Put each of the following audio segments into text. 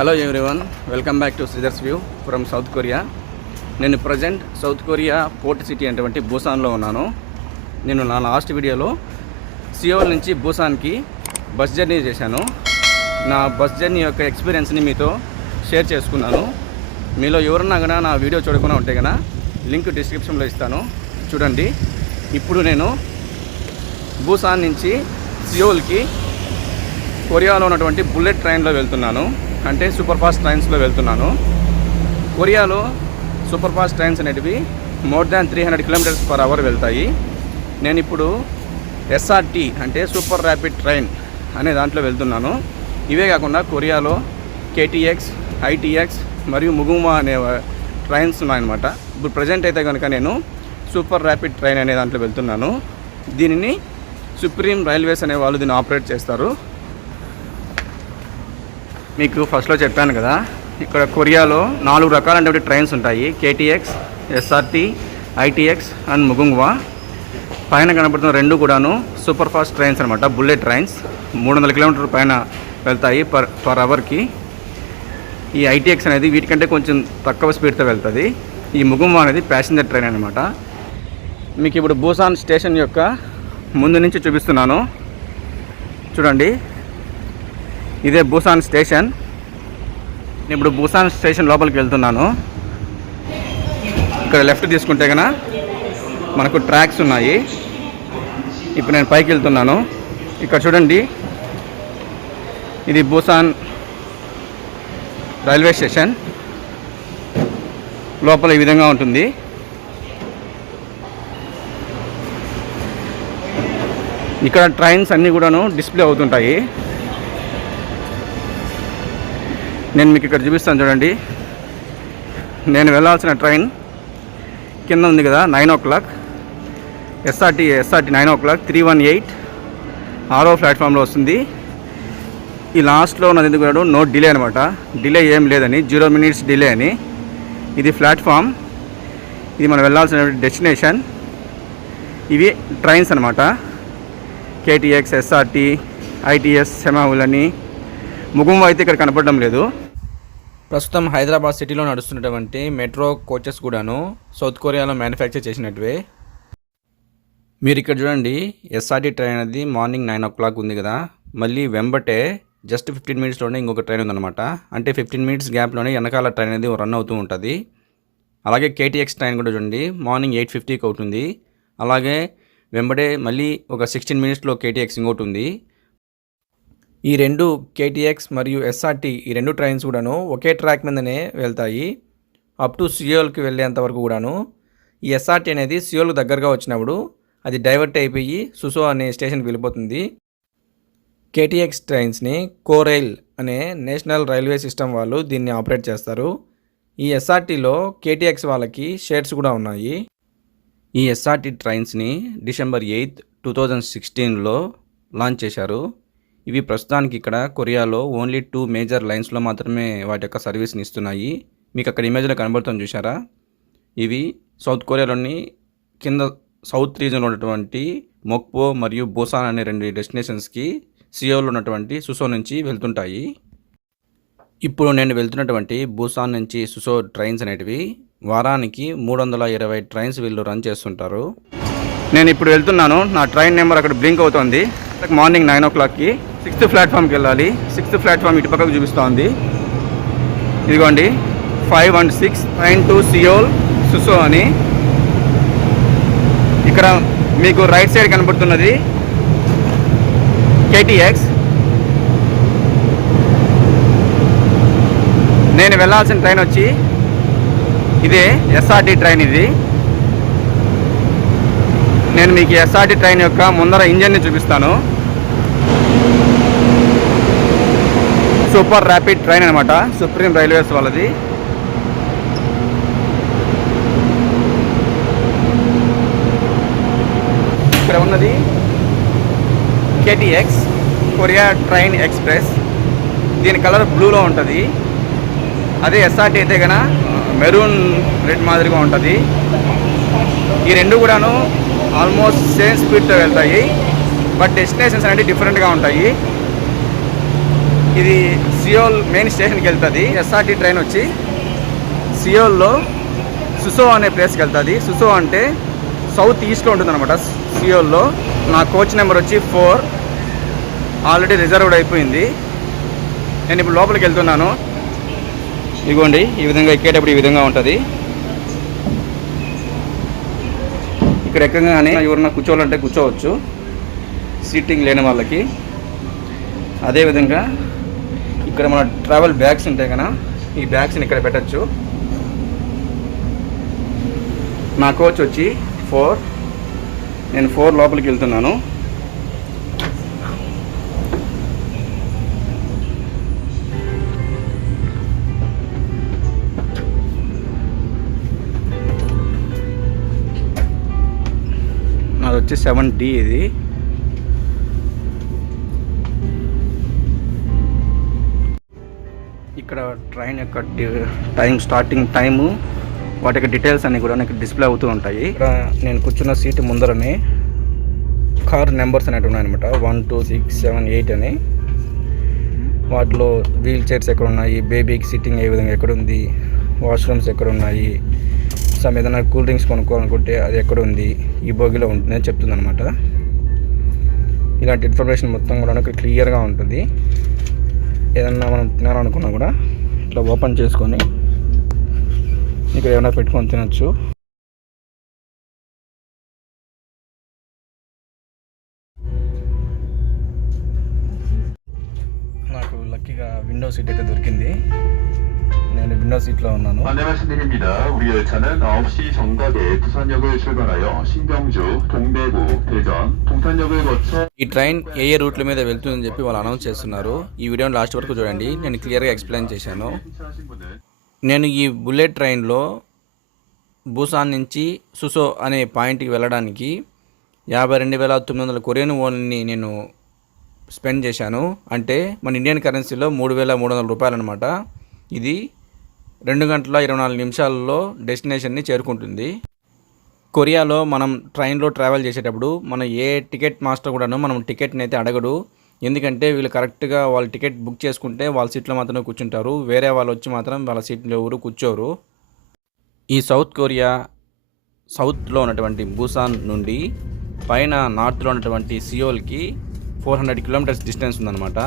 Hello everyone, welcome back to Sridhar's view from South Korea. నేను present South Korea port city అయినటువంటి బూసాన్లో ఉన్నాను. నేను నా లాస్ట్ వీడియోలో సియోల్ నుంచి బూసాన్కి బస్ జర్నీ చేశాను. నా బస్ జర్నీ యొక్క ఎక్స్పీరియన్స్ని మీతో షేర్ చేసుకున్నాను. మీలో ఎవరన్నా కన్నా నా వీడియో చూడకుండా ఉంటే కన్నా లింక్ డిస్క్రిప్షన్లో ఇస్తాను, చూడండి. ఇప్పుడు నేను బూసాన్ నుంచి సియోల్కి కొరియాలో ఉన్నటువంటి బుల్లెట్ ట్రైన్లో వెళ్తున్నాను. అంటే సూపర్ ఫాస్ట్ ట్రైన్స్లో వెళ్తున్నాను. కొరియాలో సూపర్ ఫాస్ట్ ట్రైన్స్ అనేటివి మోర్ దాన్ 300 km/h వెళ్తాయి. నేను ఇప్పుడు ఎస్ఆర్టీ అంటే సూపర్ ర్యాపిడ్ ట్రైన్ అనే దాంట్లో వెళ్తున్నాను. ఇవే కాకుండా కొరియాలో కేటీఎక్స్, ఐటీఎక్స్ మరియు ముగుమా అనే ట్రైన్స్ ఉన్నాయన్నమాట. ఇప్పుడు ప్రజెంట్ అయితే కనుక నేను సూపర్ ర్యాపిడ్ ట్రైన్ అనే దాంట్లో వెళ్తున్నాను. దీనిని సుప్రీం రైల్వేస్ అనే వాళ్ళు దీన్ని ఆపరేట్ చేస్తారు. మీకు ఫస్ట్లో చెప్పాను కదా, ఇక్కడ కొరియాలో 4 రకాలైనటువంటి ట్రైన్స్ ఉంటాయి. KTX, SRT, ITX and Mugunghwa. పైన కనబడుతున్న రెండు కూడాను సూపర్ ఫాస్ట్ ట్రైన్స్ అనమాట, బుల్లెట్ ట్రైన్స్. 300 km పైన వెళ్తాయి పర్ అవర్కి. ఈ ఐటీఎక్స్ అనేది వీటికంటే కొంచెం తక్కువ స్పీడ్తో వెళ్తుంది. ఈ ముగుంగ్వా అనేది ప్యాసింజర్ ట్రైన్ అనమాట. మీకు ఇప్పుడు బూసాన్ స్టేషన్ యొక్క ముందు నుంచి చూపిస్తున్నాను, చూడండి. ఇదే బూసాన్ స్టేషన్. నేను ఇప్పుడు బూసాన్ స్టేషన్ లోపలికి వెళ్తున్నాను. ఇక్కడ లెఫ్ట్ తీసుకుంటే కనుక మనకు ట్రాక్స్ ఉన్నాయి. ఇప్పుడు నేను పైకి వెళ్తున్నాను. ఇక్కడ చూడండి, ఇది బూసాన్ రైల్వే స్టేషన్. లోపల ఈ విధంగా ఉంటుంది. ఇక్కడ ట్రైన్స్ అన్నీ కూడాను డిస్ప్లే అవుతుంటాయి. నేను మీకు ఇక్కడ చూపిస్తాను, చూడండి. నేను వెళ్ళాల్సిన ట్రైన్ కింద ఉంది కదా, 9 o'clock. ఎస్ఆర్టీ 9 o'clock 318 6వ ప్లాట్ఫామ్లో వస్తుంది. ఈ లాస్ట్లో ఉన్నది కూడా నో డిలే అనమాట. డిలే ఏం లేదని, 0 minutes డిలే అని. ఇది ప్లాట్ఫామ్, ఇది మనం వెళ్ళాల్సిన డెస్టినేషన్. ఇవి ట్రైన్స్ అనమాట. కేటీఎక్స్, ఎస్ఆర్టీ, ఐటీఎస్, సెమావుల్ అని. ముగుంవా అయితే ఇక్కడ కనపడడం లేదు. ప్రస్తుతం హైదరాబాద్ సిటీలో నడుస్తున్నటువంటి మెట్రో కోచెస్ కూడాను సౌత్ కొరియాలో మ్యానుఫ్యాక్చర్ చేసినట్టువే. మీరు ఇక్కడ చూడండి, ఎస్ఆర్టీ ట్రైన్ అనేది మార్నింగ్ 9 o'clock ఉంది కదా, మళ్ళీ వెంబటే జస్ట్ 15 minutesలోనే ఇంకొక ట్రైన్ ఉందన్నమాట. అంటే 15 minutes గ్యాప్లోనే వెనకాల ట్రైన్ అనేది రన్ అవుతూ ఉంటుంది. అలాగే కేటీఎక్స్ ట్రైన్ కూడా చూడండి, మార్నింగ్ 8:50కి అవుతుంది. అలాగే వెంబడే మళ్ళీ ఒక 16 minutesలో కేటీఎక్స్ ఇంకోటి ఉంది. ఈ రెండు కేటీఎక్స్ మరియు ఎస్ఆర్టీ, ఈ రెండు ట్రైన్స్ కూడాను ఒకే ట్రాక్ మీదనే వెళ్తాయి అప్ టు సియోల్కి వెళ్ళేంత వరకు కూడాను. ఈ ఎస్ఆర్టీ అనేది సియోల్కి దగ్గరగా వచ్చినప్పుడు అది డైవర్ట్ అయిపోయి సుసో అనే స్టేషన్కి వెళ్ళిపోతుంది. కేటీఎక్స్ ట్రైన్స్ని కోరైల్ అనే నేషనల్ రైల్వే సిస్టమ్ వాళ్ళు దీన్ని ఆపరేట్ చేస్తారు. ఈ ఎస్ఆర్టీలో కేటీఎక్స్ వాళ్ళకి షేర్స్ కూడా ఉన్నాయి. ఈ ఎస్ఆర్టీ ట్రైన్స్ని December 8, 2016లో లాంచ్ చేశారు. ఇవి ప్రస్తుతానికి ఇక్కడ కొరియాలో ఓన్లీ 2 మేజర్ లైన్స్లో మాత్రమే వాటి యొక్క సర్వీస్ని ఇస్తున్నాయి. మీకు అక్కడ ఇమేజ్లో కనబడుతుంది, చూసారా? ఇవి సౌత్ కొరియాలోని కింద సౌత్ రీజన్లో ఉన్నటువంటి మొక్పో మరియు బూసాన్ అనే 2 డెస్టినేషన్స్కి సియోల్లో ఉన్నటువంటి సుసో నుంచి వెళ్తుంటాయి. ఇప్పుడు నేను వెళ్తున్నటువంటి బూసాన్ నుంచి సుసో ట్రైన్స్ అనేటివి వారానికి 320 ట్రైన్స్ వీళ్ళు రన్ చేస్తుంటారు. నేను ఇప్పుడు వెళ్తున్నాను. నా ట్రైన్ నెంబర్ అక్కడ బ్లింక్ అవుతుంది. మార్నింగ్ 9 o'clockకి 6th ప్లాట్ఫామ్కి వెళ్ళాలి. 6th ప్లాట్ఫామ్ ఇటు పక్కకు చూపిస్తోంది. ఇదిగోండి, 5 and 6 ట్రైన్ టు సియోల్ సుసో అని. ఇక్కడ మీకు రైట్ సైడ్ కనబడుతున్నది కేటీఎక్స్. నేను వెళ్ళాల్సిన ట్రైన్ వచ్చి ఇదే ఎస్ఆర్టీ ట్రైన్. ఇది నేను మీకు ఎస్ఆర్టీ ట్రైన్ యొక్క ముందర ఇంజన్ని చూపిస్తాను. సూపర్ ర్యాపిడ్ ట్రైన్ అనమాట, సుప్రీం రైల్వేస్ వాళ్ళది. ఇక్కడ ఉన్నది కేటీఎక్స్, కొరియా ట్రైన్ ఎక్స్ప్రెస్. దీని కలర్ బ్లూలో ఉంటుంది. అదే ఎస్ఆర్టీ అయితే కనుక మెరూన్ రెడ్ మాదిరిగా ఉంటుంది. ఈ రెండు కూడాను ఆల్మోస్ట్ సేమ్ స్పీడ్తో వెళ్తాయి, బట్ డెస్టినేషన్స్ అనేవి డిఫరెంట్గా ఉంటాయి. ఇది సియోల్ మెయిన్ స్టేషన్కి వెళ్తుంది. ఎస్ఆర్టీ ట్రైన్ వచ్చి సియోల్లో సుసో అనే ప్లేస్కి వెళ్తుంది. సుసో అంటే సౌత్ ఈస్ట్లో ఉంటుంది అనమాట సియోల్లో. నా కోచ్ నెంబర్ వచ్చి 4 ఆల్రెడీ రిజర్వ్డ్ అయిపోయింది. నేను ఇప్పుడు లోపలికి వెళ్తున్నాను. ఇదిగోండి, ఈ విధంగా ఎక్కేటప్పుడు ఈ విధంగా ఉంటుంది. ఇక్కడ ఎక్కగానే ఎవరన్నా కూర్చోవాలంటే కూర్చోవచ్చు, సీటింగ్ లేని వాళ్ళకి. అదేవిధంగా ఇక్కడ మన ట్రావెల్ బ్యాగ్స్ ఉంటాయి కదా, ఈ బ్యాగ్స్ని ఇక్కడ పెట్టచ్చు. నా కోచ్ వచ్చి 4, నేను 4 లోపలికి వెళ్తున్నాను. నాది వచ్చి 7D ఇది. ఇక్కడ ట్రైన్ యొక్క స్టార్టింగ్ టైము, వాటి యొక్క డీటెయిల్స్ అన్నీ కూడా నాకు డిస్ప్లే అవుతూ ఉంటాయి. ఇక్కడ నేను కూర్చున్న సీటు ముందరనే కార్ నెంబర్స్ అనేవి ఉన్నాయన్నమాట. 1, 2, 6, 7, 8 అని. వాటిలో వీల్ చైర్స్ ఎక్కడ ఉన్నాయి, బేబీకి సిట్టింగ్ ఏ విధంగా ఎక్కడ ఉంది, వాష్రూమ్స్ ఎక్కడ ఉన్నాయి, సమ్ ఏదైనా కూల్ డ్రింక్స్ కొనుక్కోవాలనుకుంటే అది ఎక్కడ ఉంది, ఈ బోగిలో ఉంటుందని చెప్తుంది అనమాట. ఇలాంటి ఇన్ఫర్మేషన్ మొత్తం కూడా నాకు క్లియర్గా ఉంటుంది. ఏదన్నా మనం తినాలనుకున్నా కూడా ఇట్లా ఓపెన్ చేసుకొని ఇక్కడ ఏమైనా పెట్టుకొని తినచ్చు. నాకు లక్కీగా విండో సీట్ అయితే దొరికింది. నేను విండో సీట్లో ఉన్నాను. 안녕하십니까. 우리 열차는 9시 정각에 부산역을 출발하여 신경주, 동대구, 대전, 동탄역을 거쳐 ఈ ట్రైన్ ఏ రూట్ల మీద వెళ్తుందని చెప్పి వాళ్ళు అనౌన్స్ చేస్తున్నారు. ఈ వీడియోని లాస్ట్ వరకు చూడండి, నేను క్లియర్గా ఎక్స్ప్లెయిన్ చేశాను. నేను ఈ బుల్లెట్ ట్రైన్లో బూసాన్ నుంచి సుసో అనే పాయింట్కి వెళ్ళడానికి 52,900 కొరియన్ వోన్ని నేను స్పెండ్ చేశాను. అంటే మన ఇండియన్ కరెన్సీలో 3,300 రూపాయలు అనమాట. ఇది 2 గంటల 24 నిమిషాలలో డెస్టినేషన్ని చేరుకుంటుంది. కొరియాలో మనం ట్రైన్లో ట్రావెల్ చేసేటప్పుడు మన ఏ టికెట్ మాస్టర్ కూడాను మనం టికెట్ని అయితే అడగడు. ఎందుకంటే వీళ్ళు కరెక్ట్గా వాళ్ళ టికెట్ బుక్ చేసుకుంటే వాళ్ళ సీట్లో మాత్రమే కూర్చుంటారు. వేరే వాళ్ళు వచ్చి మాత్రం వాళ్ళ సీట్లో ఎవరు కూర్చోరు. ఈ సౌత్ కొరియా సౌత్లో ఉన్నటువంటి బూసాన్ నుండి పైన నార్త్లో ఉన్నటువంటి సియోల్కి 400 కిలోమీటర్స్ డిస్టెన్స్ ఉందన్నమాట.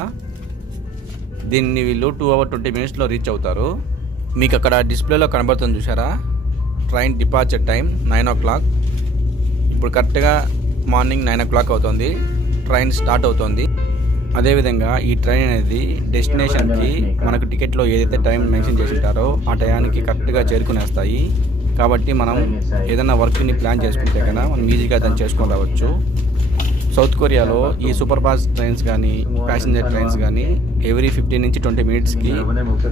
దీన్ని వీళ్ళు 2 hours 20 minutesలో రీచ్ అవుతారు. మీకు అక్కడ డిస్ప్లేలో కనబడుతుంది చూసారా, ట్రైన్ డిపార్చర్ టైం 9 o'clock. ఇప్పుడు కరెక్ట్గా మార్నింగ్ 9 o'clock అవుతుంది, ట్రైన్ స్టార్ట్ అవుతుంది. అదేవిధంగా ఈ ట్రైన్ అనేది డెస్టినేషన్కి మనకు టికెట్లో ఏదైతే టైం మెన్షన్ చేసి ఉంటారో ఆ టయానికి కరెక్ట్గా చేరుకునేస్తాయి. కాబట్టి మనం ఏదైనా వర్క్ని ప్లాన్ చేసుకుంటే కన్నా మనం ఈజీగా దాన్ని చేసుకొని రావచ్చు. సౌత్ కొరియాలో ఈ సూపర్ ఫాస్ట్ ట్రైన్స్ కానీ ప్యాసింజర్ ట్రైన్స్ కానీ ఎవ్రీ 15 నుంచి 20 minutesకి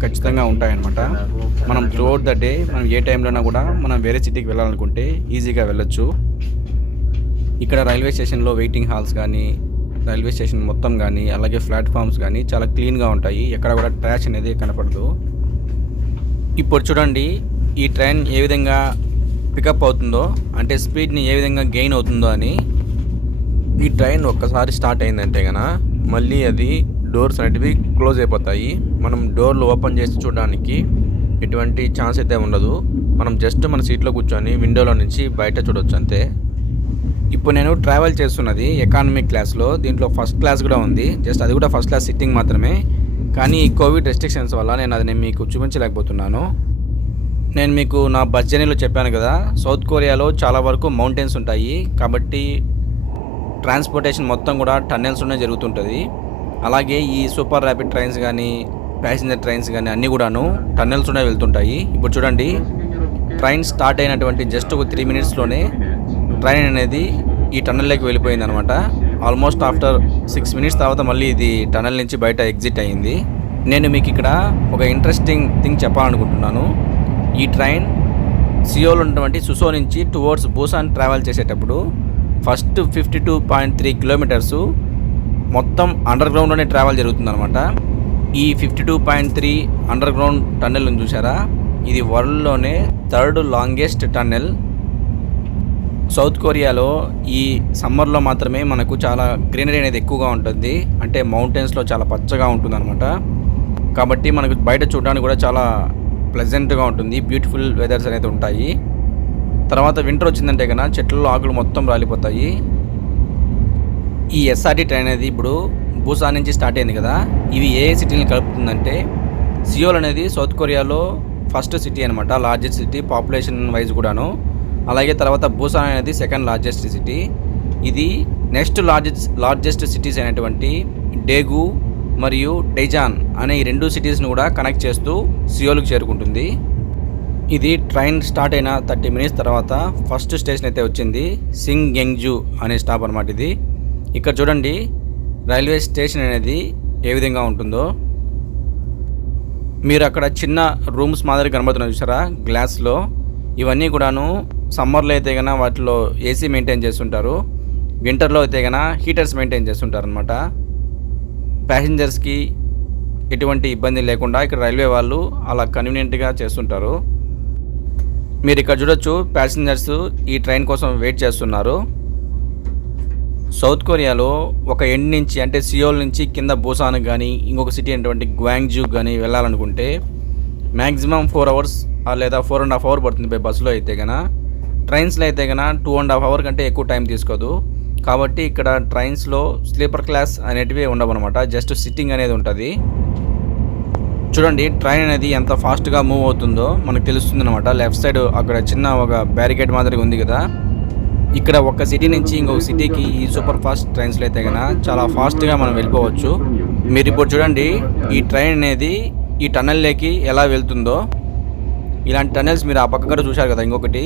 ఖచ్చితంగా ఉంటాయన్నమాట. మనం త్రూఅవుట్ ద డే మనం ఏ టైంలోనా కూడా మనం వేరే సిటీకి వెళ్ళాలనుకుంటే ఈజీగా వెళ్ళొచ్చు. ఇక్కడ రైల్వే స్టేషన్లో వెయిటింగ్ హాల్స్ కానీ రైల్వే స్టేషన్ మొత్తం కానీ అలాగే ప్లాట్ఫామ్స్ కానీ చాలా క్లీన్గా ఉంటాయి. ఎక్కడ కూడా ట్రాష్ అనేది కనపడదు. ఇప్పుడు చూడండి ఈ ట్రైన్ ఏ విధంగా పికప్ అవుతుందో, అంటే స్పీడ్ని ఏ విధంగా గెయిన్ అవుతుందో అని. ఈ ట్రైన్ ఒక్కసారి స్టార్ట్ అయిందంటే కనుక మళ్ళీ అది డోర్స్ అనేటివి క్లోజ్ అయిపోతాయి. మనం డోర్లు ఓపెన్ చేసి చూడడానికి ఎటువంటి ఛాన్స్ అయితే ఉండదు. మనం జస్ట్ మన సీట్లో కూర్చొని విండోలో నుంచి బయట చూడవచ్చు అంతే. ఇప్పుడు నేను ట్రావెల్ చేస్తున్నది ఎకానమిక్ క్లాస్లో. దీంట్లో ఫస్ట్ క్లాస్ కూడా ఉంది, జస్ట్ అది కూడా ఫస్ట్ క్లాస్ సిట్టింగ్ మాత్రమే. కానీ ఈ కోవిడ్ రెస్ట్రిక్షన్స్ వల్ల నేను మీకు చూపించలేకపోతున్నాను. నేను మీకు నా బస్ జర్నీలో చెప్పాను కదా, సౌత్ కొరియాలో చాలా వరకు మౌంటైన్స్ ఉంటాయి. కాబట్టి ట్రాన్స్పోర్టేషన్ మొత్తం కూడా టన్నెల్స్లోనే జరుగుతుంటుంది. అలాగే ఈ సూపర్ ర్యాపిడ్ ట్రైన్స్ కానీ ప్యాసింజర్ ట్రైన్స్ కానీ అన్నీ కూడాను టన్నెల్స్లోనే వెళ్తుంటాయి. ఇప్పుడు చూడండి ట్రైన్ స్టార్ట్ అయినటువంటి జస్ట్ ఒక 3 minutesలోనే ట్రైన్ అనేది ఈ టన్నెల్లోకి వెళ్ళిపోయింది అనమాట. ఆల్మోస్ట్ ఆఫ్టర్ 6 minutes తర్వాత మళ్ళీ ఇది టన్నెల్ నుంచి బయట ఎగ్జిట్ అయ్యింది. నేను మీకు ఇక్కడ ఒక ఇంట్రెస్టింగ్ థింగ్ చెప్పాలనుకుంటున్నాను. ఈ ట్రైన్ సియోల్ ఉన్నటువంటి సుసో నుంచి టువర్డ్స్ బూసాన్ ట్రావెల్ చేసేటప్పుడు ఫస్ట్ 52.3 kilometers మొత్తం అండర్ గ్రౌండ్లోనే ట్రావెల్ జరుగుతుందన్నమాట. ఈ 52.3 అండర్ గ్రౌండ్ టన్నెల్ చూసారా, ఇది వరల్డ్లోనే 3rd లాంగెస్ట్ టన్నెల్. సౌత్ కొరియాలో ఈ సమ్మర్లో మాత్రమే మనకు చాలా గ్రీనరీ అనేది ఎక్కువగా ఉంటుంది. అంటే మౌంటైన్స్లో చాలా పచ్చగా ఉంటుందన్నమాట. కాబట్టి మనకు బయట చూడడానికి కూడా చాలా ప్లెజెంట్గా ఉంటుంది, బ్యూటిఫుల్ వెదర్స్ అనేది ఉంటాయి. తర్వాత వింటర్ వచ్చిందంటే కన్నా చెట్లలో ఆకులు మొత్తం రాలిపోతాయి. ఈ ఎస్ఆర్టీ ట్రైన్ అనేది ఇప్పుడు బూసాన్ నుంచి స్టార్ట్ అయింది కదా, ఇవి ఏ సిటీని కలుపుతుందంటే సియోల్ అనేది సౌత్ కొరియాలో ఫస్ట్ సిటీ అనమాట, లార్జెస్ట్ సిటీ పాపులేషన్ వైజ్ కూడాను. అలాగే తర్వాత బూసాన్ అనేది సెకండ్ లార్జెస్ట్ సిటీ. ఇది నెక్స్ట్ లార్జెస్ట్ సిటీస్ అయినటువంటి డేగు మరియు డైజాన్ అనే ఈ 2 సిటీస్ని కూడా కనెక్ట్ చేస్తూ సియోల్కి చేరుకుంటుంది. ఇది ట్రైన్ స్టార్ట్ అయిన 30 మినిట్స్ తర్వాత ఫస్ట్ స్టేషన్ అయితే వచ్చింది, సింగ్యంగ్జు అనే స్టాప్ అనమాట. ఇది ఇక్కడ చూడండి రైల్వే స్టేషన్ అనేది ఏ విధంగా ఉంటుందో. మీరు అక్కడ చిన్న రూమ్స్ మాదిరి కనబడుతున్నాయి చూసారా గ్లాస్లో, ఇవన్నీ కూడాను సమ్మర్లో అయితే కన్నా వాటిలో ఏసీ మెయింటైన్ చేస్తుంటారు, వింటర్లో అయితే కన్నా హీటర్స్ మెయింటైన్ చేస్తుంటారు అనమాట. ప్యాసింజర్స్కి ఎటువంటి ఇబ్బంది లేకుండా ఇక్కడ రైల్వే వాళ్ళు అలా కన్వీనియంట్గా చేస్తుంటారు. మీరు ఇక్కడ చూడొచ్చు ప్యాసింజర్స్ ఈ ట్రైన్ కోసం వెయిట్ చేస్తున్నారు. సౌత్ కొరియాలో ఒక ఎండ్ నుంచి అంటే సియోల్ నుంచి కింద బూసాన్ కానీ ఇంకొక సిటీ అయినటువంటి గ్వాంగ్జూ కానీ వెళ్ళాలనుకుంటే మ్యాక్సిమం 4 hours లేదా 4.5 hours పడుతుంది బై బస్సులో అయితే కన్నా. ట్రైన్స్లో అయితే కన్నా 2.5 hours కంటే ఎక్కువ టైం తీసుకోదు. కాబట్టి ఇక్కడ ట్రైన్స్లో స్లీపర్ క్లాస్ అనేటివి ఉండవన్నమాట, జస్ట్ సిట్టింగ్ అనేది ఉంటుంది. చూడండి ట్రైన్ అనేది ఎంత ఫాస్ట్గా మూవ్ అవుతుందో మనకు తెలుస్తుంది అనమాట. లెఫ్ట్ సైడ్ అక్కడ చిన్న ఒక బ్యారికేడ్ మాదిరిగా ఉంది కదా, ఇక్కడ ఒక సిటీ నుంచి ఇంకొక సిటీకి ఈ సూపర్ ఫాస్ట్ ట్రైన్స్లో అయితే కన్నా చాలా ఫాస్ట్గా మనం వెళ్ళిపోవచ్చు. మీరు ఇప్పుడు చూడండి ఈ ట్రైన్ అనేది ఈ టన్నెల్లోకి ఎలా వెళ్తుందో. ఇలాంటి టన్నెల్స్ మీరు ఆ పక్క కూడా చూశారు కదా, ఇంకొకటి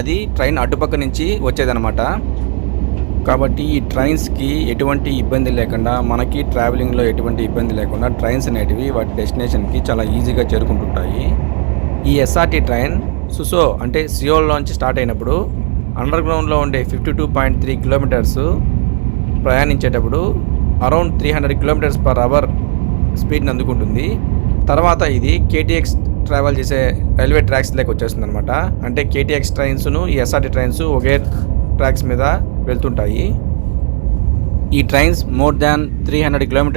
అది ట్రైన్ అటుపక్క నుంచి వచ్చేదన్నమాట. కాబట్టి ఈ ట్రైన్స్కి ఎటువంటి ఇబ్బంది లేకుండా, మనకి ట్రావెలింగ్లో ఎటువంటి ఇబ్బంది లేకుండా ట్రైన్స్ అనేటివి వాటి డెస్టినేషన్కి చాలా ఈజీగా చేరుకుంటుంటాయి. ఈ ఎస్ఆర్టీ ట్రైన్ సుసో అంటే సియోల్లోంచి స్టార్ట్ అయినప్పుడు అండర్ గ్రౌండ్లో ఉండే 52.3 కిలోమీటర్స్ ప్రయాణించేటప్పుడు అరౌండ్ 300 km/h స్పీడ్ని అందుకుంటుంది. తర్వాత ఇది కేటీఎక్స్ ట్రావెల్ చేసే రైల్వే ట్రాక్స్ లేక వచ్చేస్తుంది అనమాట. అంటే కేటీఎక్స్ ట్రైన్స్ను ఈ ఎస్ఆర్టీ ట్రైన్స్ ఒకే ట్రాక్స్ మీద వెళ్తుంటాయి. ఈ ట్రైన్స్ మోర్ దాన్ 300 km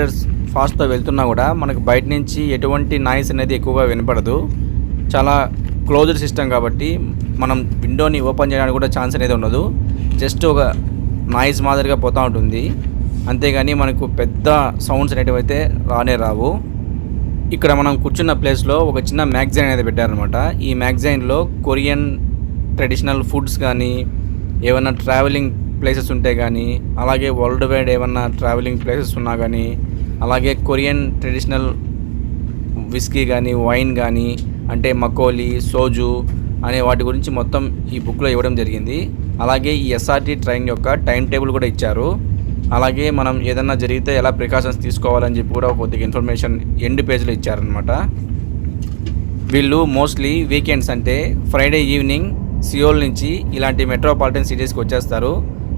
ఫాస్ట్తో వెళ్తున్నా కూడా మనకు బయట నుంచి ఎటువంటి నాయిస్ అనేది ఎక్కువగా వినపడదు. చాలా క్లోజ్డ్ సిస్టమ్ కాబట్టి మనం విండోని ఓపెన్ చేయడానికి కూడా ఛాన్స్ అనేది ఉండదు. జస్ట్ ఒక నాయిస్ మాదిరిగా పోతూ ఉంటుంది, అంతేగాని మనకు పెద్ద సౌండ్స్ అనేటివి అయితే రానే రావు. ఇక్కడ మనం కూర్చున్న ప్లేస్లో ఒక చిన్న మ్యాగజైన్ అనేది పెట్టారనమాట. ఈ మ్యాగజైన్లో కొరియన్ ట్రెడిషనల్ ఫుడ్స్ కానీ, ఏమైనా ట్రావెలింగ్ ప్లేసెస్ ఉంటే కానీ, అలాగే వరల్డ్ వైడ్ ఏమన్నా ట్రావెలింగ్ ప్లేసెస్ ఉన్నా కానీ, అలాగే కొరియన్ ట్రెడిషనల్ విస్కీ కానీ, వైన్ కానీ, అంటే మకోలి, సోజు అనే వాటి గురించి మొత్తం ఈ బుక్లో ఇవ్వడం జరిగింది. అలాగే ఈ ఎస్ఆర్టీ ట్రైన్ యొక్క టైం టేబుల్ కూడా ఇచ్చారు. అలాగే మనం ఏదన్నా జరిగితే ఎలా ప్రికాషన్స్ తీసుకోవాలని చెప్పి కూడా కొద్దిగా ఇన్ఫర్మేషన్ ఎండ్ పేజ్లో ఇచ్చారనమాట. వీళ్ళు మోస్ట్లీ వీకెండ్స్ అంటే ఫ్రైడే ఈవినింగ్ సియోల్ నుంచి ఇలాంటి మెట్రోపాలిటన్ సిటీస్కి వచ్చేస్తారు.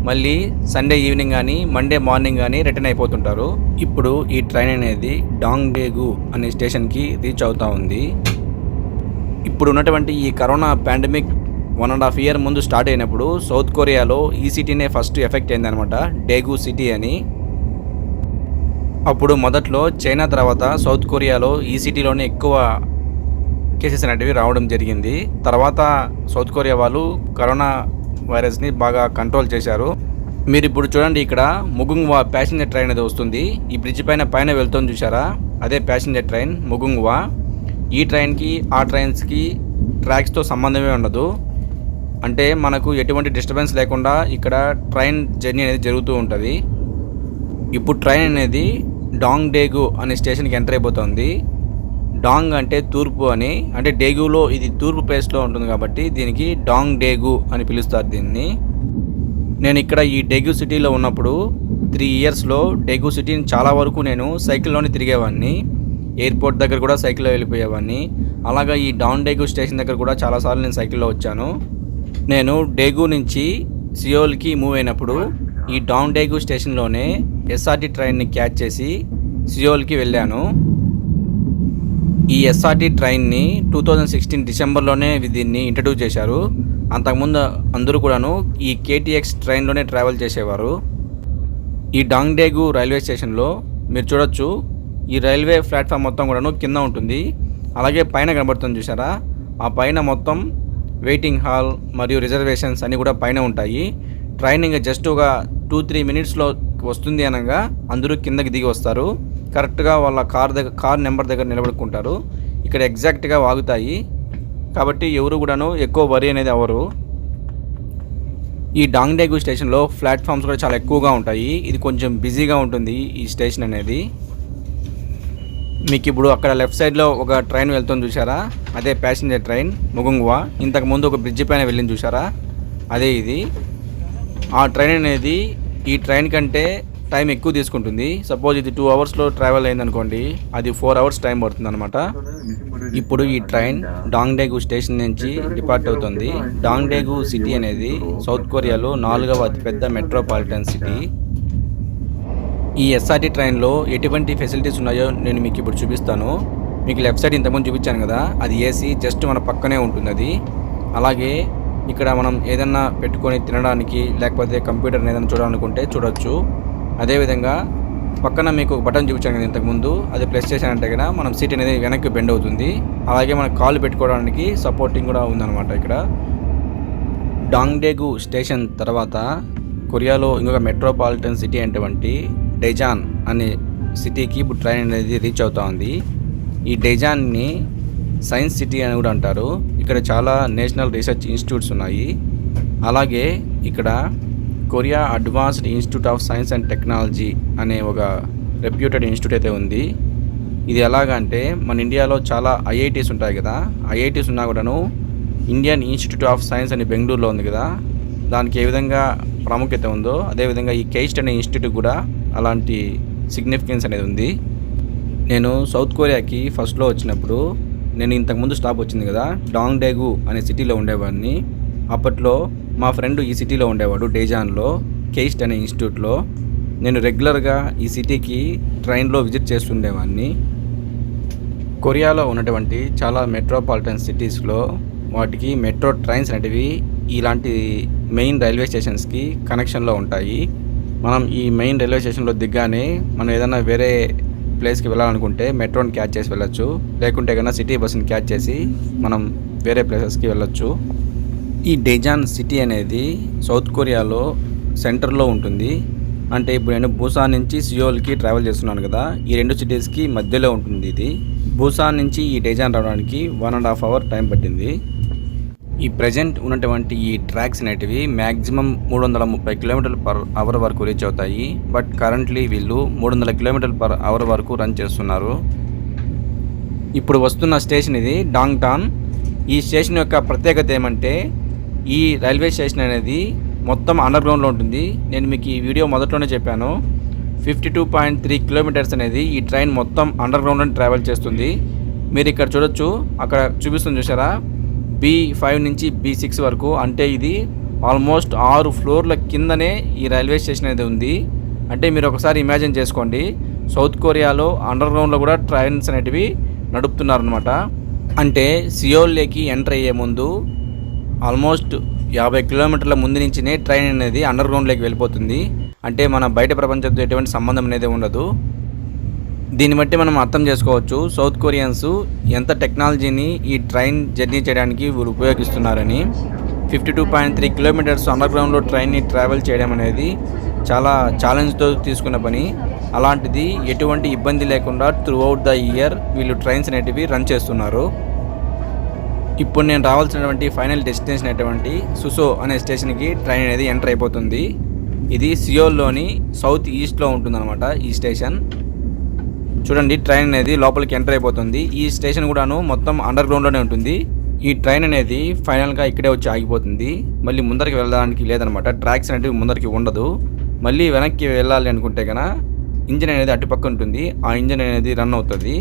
మళ్ళీ సండే ఈవినింగ్ కానీ మండే మార్నింగ్ కానీ రిటర్న్ అయిపోతుంటారు. ఇప్పుడు ఈ ట్రైన్ అనేది డాంగ్డేగు అనే స్టేషన్కి రీచ్ అవుతూ ఉంది. ఇప్పుడు ఉన్నటువంటి ఈ కరోనా పాండమిక్ 1.5 year ముందు స్టార్ట్ అయినప్పుడు సౌత్ కొరియాలో ఈ సిటీనే ఫస్ట్ ఎఫెక్ట్ అయిందనమాట, డేగు సిటీ అని. అప్పుడు మొదట్లో చైనా తర్వాత సౌత్ కొరియాలో ఈ సిటీలోనే ఎక్కువ కేసెస్ అనేటివి రావడం జరిగింది. తర్వాత సౌత్ కొరియా వాళ్ళు కరోనా వైరస్ని బాగా కంట్రోల్ చేశారు. మీరు ఇప్పుడు చూడండి ఇక్కడ ముగుంగ్వా ప్యాసింజర్ ట్రైన్ అనేది వస్తుంది. ఈ బ్రిడ్జ్ పైన వెళ్తుంది చూసారా, అదే ప్యాసింజర్ ట్రైన్ ముగుంగ్వా. ఈ ట్రైన్కి ఆ ట్రైన్స్కి ట్రాక్స్తో సంబంధమే ఉండదు. అంటే మనకు ఎటువంటి డిస్టర్బెన్స్ లేకుండా ఇక్కడ ట్రైన్ జర్నీ అనేది జరుగుతూ ఉంటుంది. ఇప్పుడు ట్రైన్ అనేది డాంగ్డేగు అనే స్టేషన్కి ఎంటర్ అయిపోతుంది. డాంగ్ అంటే తూర్పు అని, అంటే డేగులో ఇది తూర్పు ప్లేస్లో ఉంటుంది కాబట్టి దీనికి డాంగ్డేగు అని పిలుస్తారు దీన్ని. నేను ఇక్కడ ఈ డేగు సిటీలో ఉన్నప్పుడు 3 yearsలో డేగు సిటీని చాలా వరకు నేను సైకిల్లోనే తిరిగేవాడిని. ఎయిర్పోర్ట్ దగ్గర కూడా సైకిల్లో వెళ్ళిపోయేవాడిని. అలాగా ఈ డాంగ్డేగు స్టేషన్ దగ్గర కూడా చాలాసార్లు నేను సైకిల్లో వచ్చాను. నేను డేగు నుంచి సియోల్కి మూవ్ అయినప్పుడు ఈ డాంగ్డేగు స్టేషన్లోనే ఎస్ఆర్టీ ట్రైన్ని క్యాచ్ చేసి సియోల్కి వెళ్ళాను. ఈ ఎస్ఆర్టీ ట్రైన్ని 2016 డిసెంబర్లోనే దీన్ని ఇంట్రడ్యూస్ చేశారు. అంతకుముందు అందరూ కూడాను ఈ కేటీఎక్స్ ట్రైన్లోనే ట్రావెల్ చేసేవారు. ఈ డాంగ్డేగు రైల్వే స్టేషన్లో మీరు చూడొచ్చు ఈ రైల్వే ప్లాట్ఫామ్ మొత్తం కూడాను కింద ఉంటుంది. అలాగే పైన కనబడుతుంది చూసారా, ఆ పైన మొత్తం వెయిటింగ్ హాల్ మరియు రిజర్వేషన్స్ అన్నీ కూడా పైన ఉంటాయి. ట్రైన్ ఇంకా జస్ట్ ఒక 2-3 మినిట్స్లో వస్తుంది అనగా అందరూ కిందకి దిగి వస్తారు. కరెక్ట్గా వాళ్ళ కార్ నెంబర్ దగ్గర నిలబడుకుంటారు. ఇక్కడ ఎగ్జాక్ట్గా వాగుతాయి కాబట్టి ఎవరు కూడాను ఎక్కువ వరి అనేది అవ్వరు. ఈ డాంగ్డేగు స్టేషన్లో ప్లాట్ఫామ్స్ కూడా చాలా ఎక్కువగా ఉంటాయి. ఇది కొంచెం బిజీగా ఉంటుంది ఈ స్టేషన్ అనేది. మీకు ఇప్పుడు అక్కడ లెఫ్ట్ సైడ్లో ఒక ట్రైన్ వెళ్తుంది చూసారా, అదే ప్యాసింజర్ ట్రైన్ ముగుంగ్వా. ఇంతకుముందు ఒక బ్రిడ్జ్ పైన వెళ్ళింది చూసారా, అదే ఇది. ఆ ట్రైన్ అనేది ఈ ట్రైన్ కంటే టైం ఎక్కువ తీసుకుంటుంది. సపోజ్ ఇది 2 అవర్స్లో ట్రావెల్ అయిందనుకోండి, అది 4 అవర్స్ టైం పడుతుంది అనమాట. ఇప్పుడు ఈ ట్రైన్ డాంగ్డేగు స్టేషన్ నుంచి డిపార్ట్ అవుతుంది. డాంగ్డేగు సిటీ అనేది సౌత్ కొరియాలో 4వ అతిపెద్ద మెట్రోపాలిటన్ సిటీ. ఈ ఎస్ఆర్టీ ట్రైన్లో ఎటువంటి ఫెసిలిటీస్ ఉన్నాయో నేను మీకు ఇప్పుడు చూపిస్తాను. మీకు లెఫ్ట్ సైడ్ ఇంతకుముందు చూపించాను కదా, అది ఏసీ, జస్ట్ మన పక్కనే ఉంటుంది అది. అలాగే ఇక్కడ మనం ఏదన్నా పెట్టుకొని తినడానికి లేకపోతే కంప్యూటర్ని ఏదైనా చూడాలనుకుంటే చూడొచ్చు. అదేవిధంగా పక్కన మీకు బటన్ చూపించాను కదా ఇంతకుముందు, అది ప్రెస్ చేశానంటే కదా మనం సీట్ అనేది వెనక్కి బెండ్ అవుతుంది. అలాగే మన కాళ్ళు పెట్టుకోవడానికి సపోర్టింగ్ కూడా ఉందన్నమాట. ఇక్కడ డాంగ్డేగు స్టేషన్ తర్వాత కొరియాలో ఇంకొక మెట్రోపాలిటన్ సిటీ అయినటువంటి డెజాన్ అనే సిటీకి ఇప్పుడు ట్రైన్ అనేది రీచ్ అవుతా ఉంది. ఈ డెజాన్ని సైన్స్ సిటీ అని కూడా అంటారు. ఇక్కడ చాలా నేషనల్ రీసెర్చ్ ఇన్స్టిట్యూట్స్ ఉన్నాయి. అలాగే ఇక్కడ Korea advanced institute of science and technology అనే ఒక రెప్యూటెడ్ ఇన్స్టిట్యూట్ అయితే ఉంది. ఇది ఎలాగంటే మన ఇండియాలో చాలా ఐఐటీస్ ఉంటాయి కదా, ఐఐటీస్ ఉన్నా కూడాను ఇండియన్ ఇన్స్టిట్యూట్ ఆఫ్ సైన్స్ అని బెంగళూరులో ఉంది కదా, దానికి ఏ విధంగా ప్రాముఖ్యత ఉందో అదేవిధంగా ఈ కేస్ట్ అనే ఇన్స్టిట్యూట్ కూడా అలాంటి సిగ్నిఫికెన్స్ అనేది ఉంది. నేను సౌత్ కొరియాకి ఫస్ట్లో వచ్చినప్పుడు నేను ఇంతకుముందు స్టాప్ వచ్చింది కదా, డాంగ్డేగు అనే సిటీలో ఉండేవాడిని. అప్పట్లో మా ఫ్రెండ్ ఈ సిటీలో ఉండేవాడు, డేజాన్లో కేస్ట్ అనే ఇన్స్టిట్యూట్లో. నేను రెగ్యులర్గా ఈ సిటీకి ట్రైన్లో విజిట్ చేస్తుండేవాడిని. కొరియాలో ఉన్నటువంటి చాలా మెట్రోపాలిటన్ సిటీస్లో వాటికి మెట్రో ట్రైన్స్ అనేటివి ఇలాంటి మెయిన్ రైల్వే స్టేషన్స్కి కనెక్షన్లో ఉంటాయి. మనం ఈ మెయిన్ రైల్వే స్టేషన్లో దిగ్గానే మనం ఏదైనా వేరే ప్లేస్కి వెళ్ళాలనుకుంటే మెట్రోని క్యాచ్ చేసి వెళ్ళొచ్చు, లేకుంటే కన్నా సిటీ బస్సుని క్యాచ్ చేసి మనం వేరే ప్లేసెస్కి వెళ్ళొచ్చు. ఈ డెజాన్ సిటీ అనేది సౌత్ కొరియాలో సెంటర్లో ఉంటుంది. అంటే ఇప్పుడు నేను బూసాన్ నుంచి సియోల్కి ట్రావెల్ చేస్తున్నాను కదా, ఈ 2 సిటీస్కి మధ్యలో ఉంటుంది ఇది. బూసాన్ నుంచి ఈ డెజాన్ రావడానికి 1.5 అవర్ టైం పట్టింది. ఈ ప్రజెంట్ ఉన్నటువంటి ఈ ట్రాక్స్ అనేటివి మ్యాక్సిమం 330 km/h వరకు రీచ్ అవుతాయి. బట్ కరెంట్లీ వీళ్ళు 300 km/h వరకు రన్ చేస్తున్నారు. ఇప్పుడు వస్తున్న స్టేషన్ ఇది డాంగ్టాన్. ఈ స్టేషన్ యొక్క ప్రత్యేకత ఏమంటే ఈ రైల్వే స్టేషన్ అనేది మొత్తం అండర్ గ్రౌండ్లో ఉంటుంది. నేను మీకు ఈ వీడియో మొదట్లోనే చెప్పాను, 52.3 కిలోమీటర్స్ అనేది ఈ ట్రైన్ మొత్తం అండర్ గ్రౌండ్లో ట్రావెల్ చేస్తుంది. మీరు ఇక్కడ చూడొచ్చు, అక్కడ చూపిస్తుంది చూసారా, B5 నుంచి B6 వరకు. అంటే ఇది ఆల్మోస్ట్ 6 ఫ్లోర్ల కిందనే ఈ రైల్వే స్టేషన్ అనేది ఉంది. అంటే మీరు ఒకసారి ఇమాజిన్ చేసుకోండి, సౌత్ కొరియాలో అండర్ గ్రౌండ్లో కూడా ట్రైన్స్ అనేటివి నడుపుతున్నారనమాట. అంటే సియోల్లోకి ఎంటర్ అయ్యే ముందు ఆల్మోస్ట్ 50 కిలోమీటర్ల ముందు నుంచినే ట్రైన్ అనేది అండర్ గ్రౌండ్లోకి వెళ్ళిపోతుంది. అంటే మన బయట ప్రపంచంతో ఎటువంటి సంబంధం అనేది ఉండదు. దీన్ని బట్టి మనం అర్థం చేసుకోవచ్చు సౌత్ కొరియన్స్ ఎంత టెక్నాలజీని ఈ ట్రైన్ జర్నీ చేయడానికి వీళ్ళు ఉపయోగిస్తున్నారని. 52.3 కిలోమీటర్స్ అండర్ గ్రౌండ్లో ట్రైన్ని ట్రావెల్ చేయడం అనేది చాలా ఛాలెంజ్తో తీసుకున్న పని. అలాంటిది ఎటువంటి ఇబ్బంది లేకుండా త్రూ అవుట్ ద ఇయర్ వీళ్ళు ట్రైన్స్ అనేటివి రన్ చేస్తున్నారు. ఇప్పుడు నేను రావాల్సినటువంటి ఫైనల్ డెస్టినేషన్ అయినటువంటి సుసో అనే స్టేషన్కి ట్రైన్ అనేది ఎంటర్ అయిపోతుంది. ఇది సియోల్లోని సౌత్ ఈస్ట్లో ఉంటుందన్నమాట ఈ స్టేషన్. చూడండి, ట్రైన్ అనేది లోపలికి ఎంటర్ అయిపోతుంది. ఈ స్టేషన్ కూడాను మొత్తం అండర్ గ్రౌండ్లోనే ఉంటుంది. ఈ ట్రైన్ అనేది ఫైనల్గా ఇక్కడే వచ్చి ఆగిపోతుంది. మళ్ళీ ముందరికి వెళ్ళడానికి లేదనమాట, ట్రాక్స్ అనేవి ముందరికి ఉండదు. మళ్ళీ వెనక్కి వెళ్ళాలి అనుకుంటే కనుక ఇంజిన్ అనేది అటుపక్క ఉంటుంది, ఆ ఇంజిన్ అనేది రన్ అవుతుంది.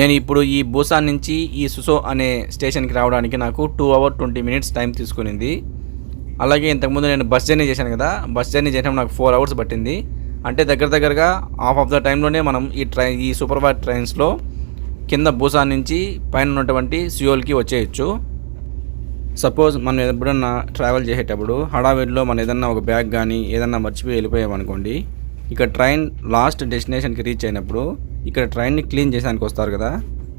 నేను ఇప్పుడు ఈ బూసాన్ నుంచి ఈ సుసో అనే స్టేషన్కి రావడానికి నాకు 2 hours 20 minutes టైం తీసుకునింది. అలాగే ఇంతకుముందు నేను బస్ జర్నీ చేశాను కదా, బస్ జర్నీ చేయడం నాకు 4 hours పట్టింది. అంటే దగ్గరగా హాఫ్ ఆఫ్ ద టైంలోనే మనం ఈ సూపర్ ఫాస్ట్ ట్రైన్స్లో కింద బూసాన్ నుంచి పైన ఉన్నటువంటి సియోల్కి వచ్చేయచ్చు. సపోజ్ మనం ఎప్పుడన్నా ట్రావెల్ చేసేటప్పుడు హడావిడిలో మనం ఏదన్నా ఒక బ్యాగ్ కానీ ఏదన్నా మర్చిపోయి వెళ్ళిపోయామనుకోండి, ఇక్కడ ట్రైన్ లాస్ట్ డెస్టినేషన్కి రీచ్ అయినప్పుడు ఇక్కడ ట్రైన్ని క్లీన్ చేయడానికి వస్తారు కదా,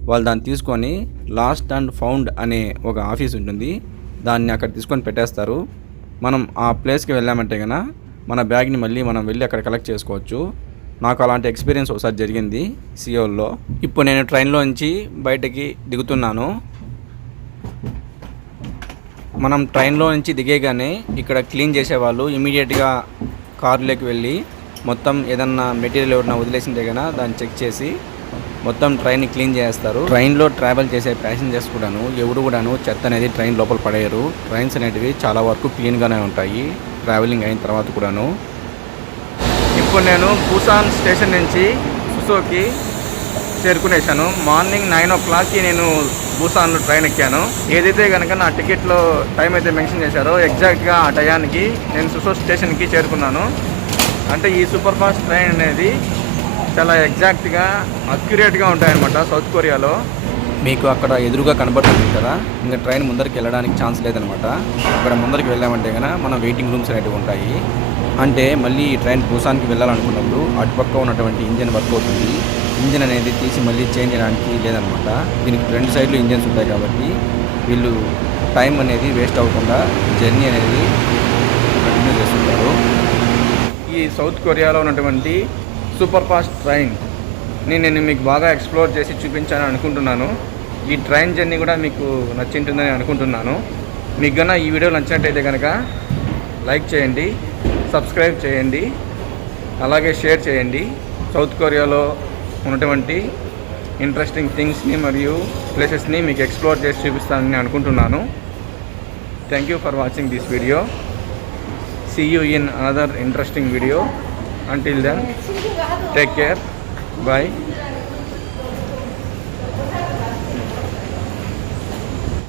వాళ్ళు దాన్ని తీసుకొని లాస్ట్ అండ్ ఫౌండ్ అనే ఒక ఆఫీస్ ఉంటుంది, దాన్ని అక్కడ తీసుకొని పెట్టేస్తారు. మనం ఆ ప్లేస్కి వెళ్ళామంటే కనుక మన బ్యాగ్ని మళ్ళీ మనం వెళ్ళి అక్కడ కలెక్ట్ చేసుకోవచ్చు. నాకు అలాంటి ఎక్స్పీరియన్స్ ఒకసారి జరిగింది సియోల్లో. ఇప్పుడు నేను ట్రైన్లో నుంచి బయటకి దిగుతున్నాను. మనం ట్రైన్లో నుంచి దిగేగానే ఇక్కడ క్లీన్ చేసేవాళ్ళు ఇమీడియట్గా కారులోకి వెళ్ళి మొత్తం ఏదన్నా మెటీరియల్ ఎవరైనా వదిలేసింటే కనుక దాన్ని చెక్ చేసి మొత్తం ట్రైన్ని క్లీన్ చేస్తారు. ట్రైన్లో ట్రావెల్ చేసే ప్యాసింజర్స్ ఎవరు కూడాను చెత్త అనేది ట్రైన్ లోపల పడేయరు. ట్రైన్స్ అనేటివి చాలా వరకు క్లీన్గానే ఉంటాయి ట్రావెలింగ్ అయిన తర్వాత కూడాను. ఇప్పుడు నేను బుసాన్ స్టేషన్ నుంచి సుసోకి చేరుకునేసాను. మార్నింగ్ 9 o'clockకి నేను బుసాన్లో ట్రైన్ ఎక్కాను. ఏదైతే కనుక నా టికెట్లో టైం అయితే మెన్షన్ చేశారో ఎగ్జాక్ట్గా ఆ టయానికి నేను సుసో స్టేషన్కి చేరుకున్నాను. అంటే ఈ సూపర్ ఫాస్ట్ ట్రైన్ అనేది చాలా ఎగ్జాక్ట్గా అక్యురేట్గా ఉంటాయన్నమాట సౌత్ కొరియాలో. మీకు అక్కడ ఎదురుగా కనబడుతుంది కదా, ఇంకా ట్రైన్ ముందరికి వెళ్ళడానికి ఛాన్స్ లేదనమాట. అక్కడ ముందరికి వెళ్ళామంటే కనుక మనం వెయిటింగ్ రూమ్స్ అనేవి ఉంటాయి. అంటే మళ్ళీ ఈ ట్రైన్ బుసాన్కి వెళ్ళాలనుకున్నప్పుడు అటుపక్క ఉన్నటువంటి ఇంజన్ వర్క్ అవుతుంది. ఇంజన్ అనేది తీసి మళ్ళీ చేంజ్ చేయడానికి లేదనమాట. దీనికి 2 సైడ్లు ఇంజన్స్ ఉంటాయి కాబట్టి వీళ్ళు టైం అనేది వేస్ట్ అవ్వకుండా జర్నీ అనేది కంటిన్యూ చేస్తుంటారు. ఈ సౌత్ కొరియాలో ఉన్నటువంటి సూపర్ ఫాస్ట్ ట్రైన్ నేను మీకు బాగా ఎక్స్ప్లోర్ చేసి చూపించాలని అనుకుంటున్నాను. ఈ ట్రైన్ జర్నీ కూడా మీకు నచ్చింటుందని అనుకుంటున్నాను. మీకు కన్నా ఈ వీడియో నచ్చినట్టయితే కనుక లైక్ చేయండి, సబ్స్క్రైబ్ చేయండి, అలాగే షేర్ చేయండి. సౌత్ కొరియాలో ఉన్నటువంటి ఇంట్రెస్టింగ్ థింగ్స్ని మరియు ప్లేసెస్ని మీకు ఎక్స్ప్లోర్ చేసి చూపిస్తానని అనుకుంటున్నాను. Thank you for watching this video. See you in another interesting video. Until then, take care. Bye.